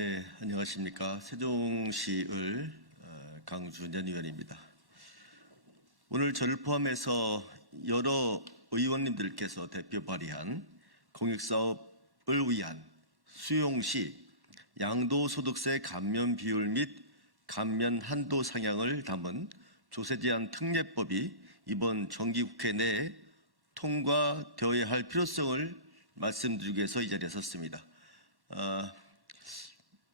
네, 안녕하십니까. 세종시을 강준현 의원입니다. 오늘 저를 포함해서 여러 의원님들께서 대표 발의한 공익사업을 위한 수용시 양도소득세 감면 비율 및 감면 한도 상향을 담은 조세제한 특례법이 이번 정기국회 내에 통과되어야 할 필요성을 말씀드리기 위해서 이 자리에 섰습니다.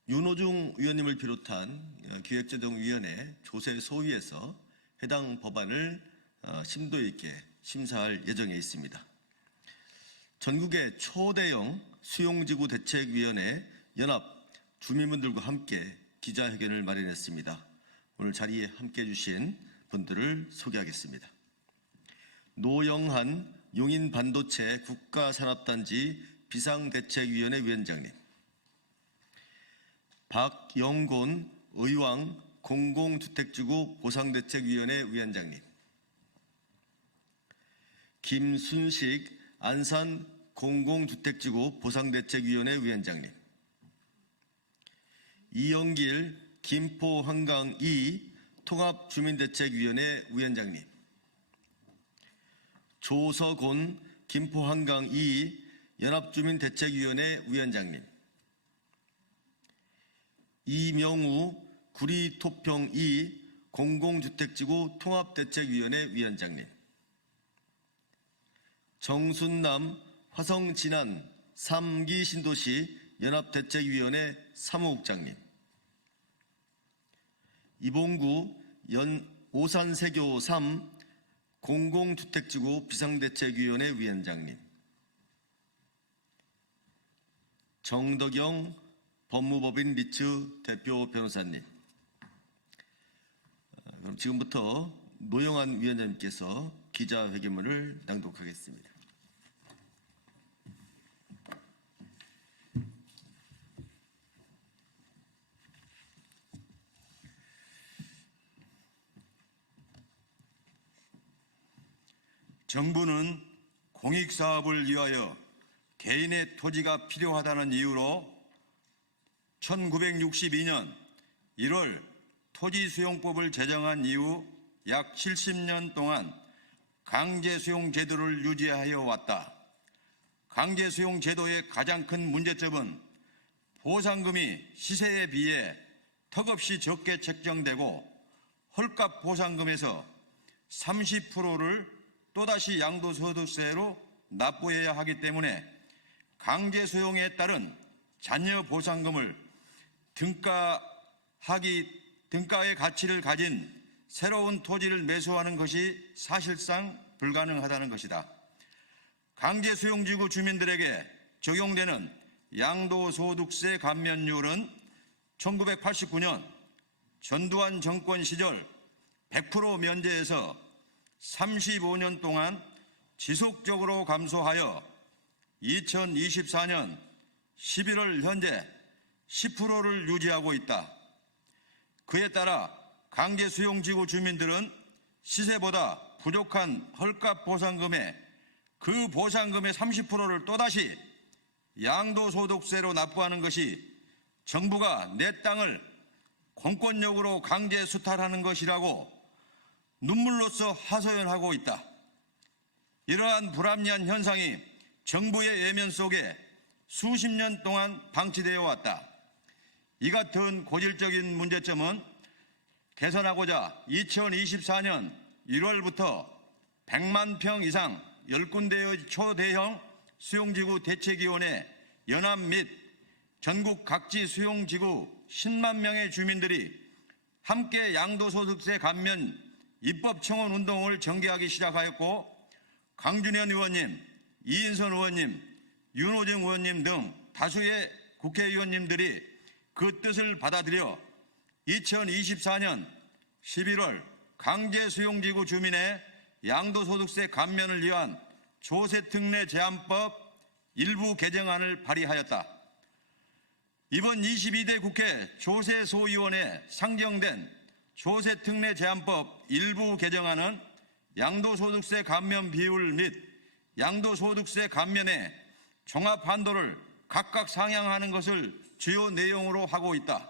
윤호중 의원님을 비롯한 기획재정위원회 조세소위에서 해당 법안을 심도 있게 심사할 예정에 있습니다. 전국의 초대형 수용지구 대책위원회 연합 주민분들과 함께 기자회견을 마련했습니다. 오늘 자리에 함께해 주신 분들을 소개하겠습니다. 노영한 용인반도체 국가산업단지 비상대책위원회 위원장님, 박영곤 의왕 공공주택지구 보상대책위원회 위원장님, 김순식 안산 공공주택지구 보상대책위원회 위원장님, 이영길 김포 한강 2 통합주민대책위원회 위원장님, 조서곤 김포 한강 2 연합주민대책위원회 위원장님, 이명우 구리토평 2 공공주택지구 통합대책위원회 위원장님, 정순남 화성진안 3기 신도시 연합대책위원회 사무국장님, 이봉구 오산세교 3 공공주택지구 비상대책위원회 위원장님, 정덕영 법무법인 리츠 대표 변호사님, 그럼 지금부터 노영한 위원장님께서 기자회견문을 낭독하겠습니다. 정부는 공익사업을 위하여 개인의 토지가 필요하다는 이유로 1962년 1월 토지수용법을 제정한 이후 약 70년 동안 강제수용 제도를 유지하여 왔다. 강제수용 제도의 가장 큰 문제점은 보상금이 시세에 비해 턱없이 적게 책정되고 헐값 보상금에서 30%를 또다시 양도소득세로 납부해야 하기 때문에 강제수용에 따른 잔여 보상금을 등가의 가치를 가진 새로운 토지를 매수하는 것이 사실상 불가능하다는 것이다. 강제수용지구 주민들에게 적용되는 양도소득세 감면율은 1989년 전두환 정권 시절 100% 면제에서 35년 동안 지속적으로 감소하여 2024년 11월 현재 10%를 유지하고 있다. 그에 따라 강제수용지구 주민들은 시세보다 부족한 헐값 보상금에 그 보상금의 30%를 또다시 양도소득세로 납부하는 것이 정부가 내 땅을 공권력으로 강제 수탈하는 것이라고 눈물로써 하소연하고 있다. 이러한 불합리한 현상이 정부의 외면 속에 수십 년 동안 방치되어 왔다. 이 같은 고질적인 문제점은 개선하고자 2024년 1월부터 100만 평 이상 10군데의 초대형 수용지구 대책위원회 연합 및 전국 각지 수용지구 10만 명의 주민들이 함께 양도소득세 감면 입법청원 운동을 전개하기 시작하였고, 강준현 의원님, 이인선 의원님, 윤호중 의원님 등 다수의 국회의원님들이 그 뜻을 받아들여 2024년 11월 강제수용지구 주민의 양도소득세 감면을 위한 조세특례 제한법 일부 개정안을 발의하였다. 이번 22대 국회 조세소위원회에 상정된 조세특례 제한법 일부 개정안은 양도소득세 감면 비율 및 양도소득세 감면의 종합한도를 각각 상향하는 것을 주요 내용으로 하고 있다.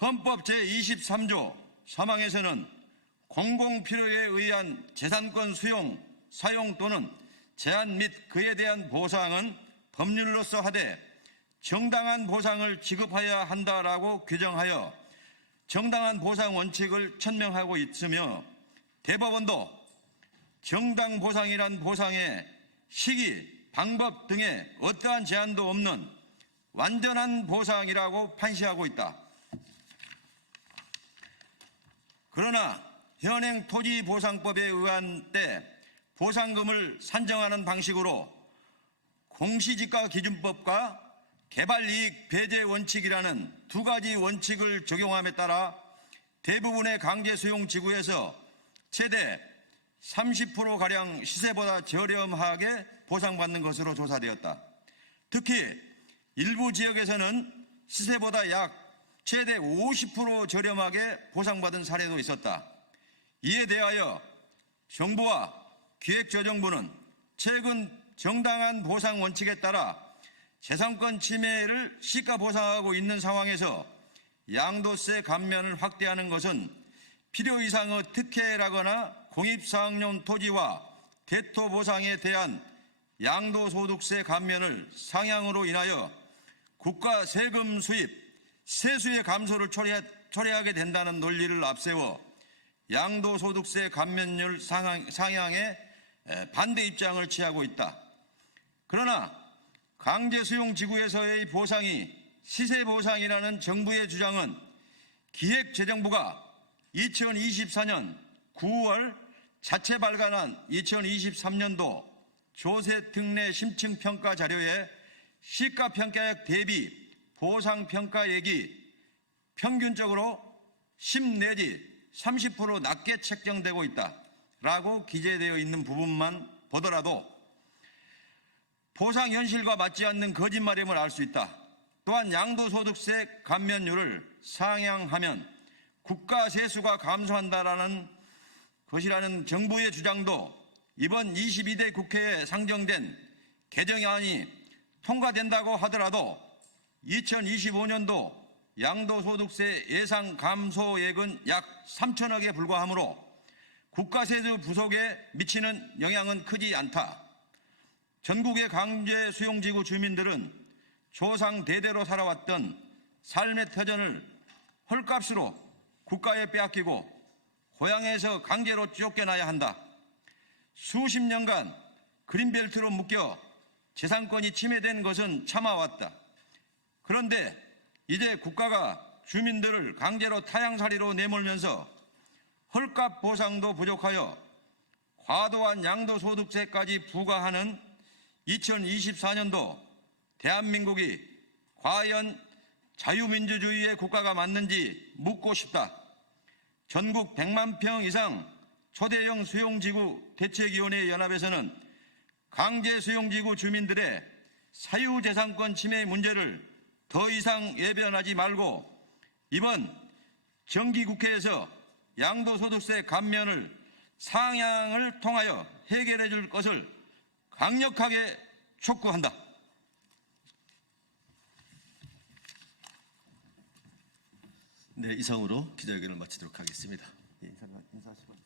헌법 제23조 3항에서는 공공필요에 의한 재산권 수용, 사용 또는 제한 및 그에 대한 보상은 법률로서 하되 정당한 보상을 지급하여야 한다라고 규정하여 정당한 보상 원칙을 천명하고 있으며 대법원도 정당 보상이란 보상의 시기, 방법 등에 어떠한 제한도 없는 완전한 보상이라고 판시하고 있다. 그러나 현행 토지보상법에 의한 때 보상금을 산정하는 방식으로 공시지가기준법과 개발이익 배제 원칙이라는 두 가지 원칙을 적용함에 따라 대부분의 강제수용지구에서 최대 30%가량 시세보다 저렴하게 보상받는 것으로 조사되었다. 특히 일부 지역에서는 시세보다 약 최대 50% 저렴하게 보상받은 사례도 있었다. 이에 대하여 정부와 기획재정부는 최근 정당한 보상 원칙에 따라 재산권 침해를 시가 보상하고 있는 상황에서 양도세 감면을 확대하는 것은 필요 이상의 특혜라거나 공입사항용 토지와 대토 보상에 대한 양도소득세 감면을 상향으로 인하여 국가 세금 수입, 세수의 감소를 초래하게 된다는 논리를 앞세워 양도소득세 감면율 상향에 반대 입장을 취하고 있다. 그러나 강제수용지구에서의 보상이 시세보상이라는 정부의 주장은 기획재정부가 2024년 9월 자체 발간한 2023년도 조세특례 심층평가 자료에 시가평가액 대비 보상평가액이 평균적으로 10 내지 30% 낮게 책정되고 있다라고 기재되어 있는 부분만 보더라도 보상 현실과 맞지 않는 거짓말임을 알 수 있다. 또한 양도소득세 감면율을 상향하면 국가 세수가 감소한다라는 것이라는 정부의 주장도 이번 22대 국회에 상정된 개정안이 통과된다고 하더라도 2025년도 양도소득세 예상 감소액은 약 3천억에 불과하므로 국가세수 부족에 미치는 영향은 크지 않다. 전국의 강제수용지구 주민들은 조상 대대로 살아왔던 삶의 터전을 헐값으로 국가에 빼앗기고 고향에서 강제로 쫓겨나야 한다. 수십 년간 그린벨트로 묶여 재산권이 침해된 것은 참아왔다. 그런데 이제 국가가 주민들을 강제로 타향살이로 내몰면서 헐값 보상도 부족하여 과도한 양도소득세까지 부과하는 2024년도 대한민국이 과연 자유민주주의의 국가가 맞는지 묻고 싶다. 전국 100만 평 이상 초대형 수용지구 대책위원회 연합에서는 강제수용지구 주민들의 사유재산권 침해 문제를 더 이상 외면하지 말고 이번 정기국회에서 양도소득세 감면을 상향을 통하여 해결해 줄 것을 강력하게 촉구한다. 네, 이상으로 기자회견을 마치도록 하겠습니다. 인사하시고.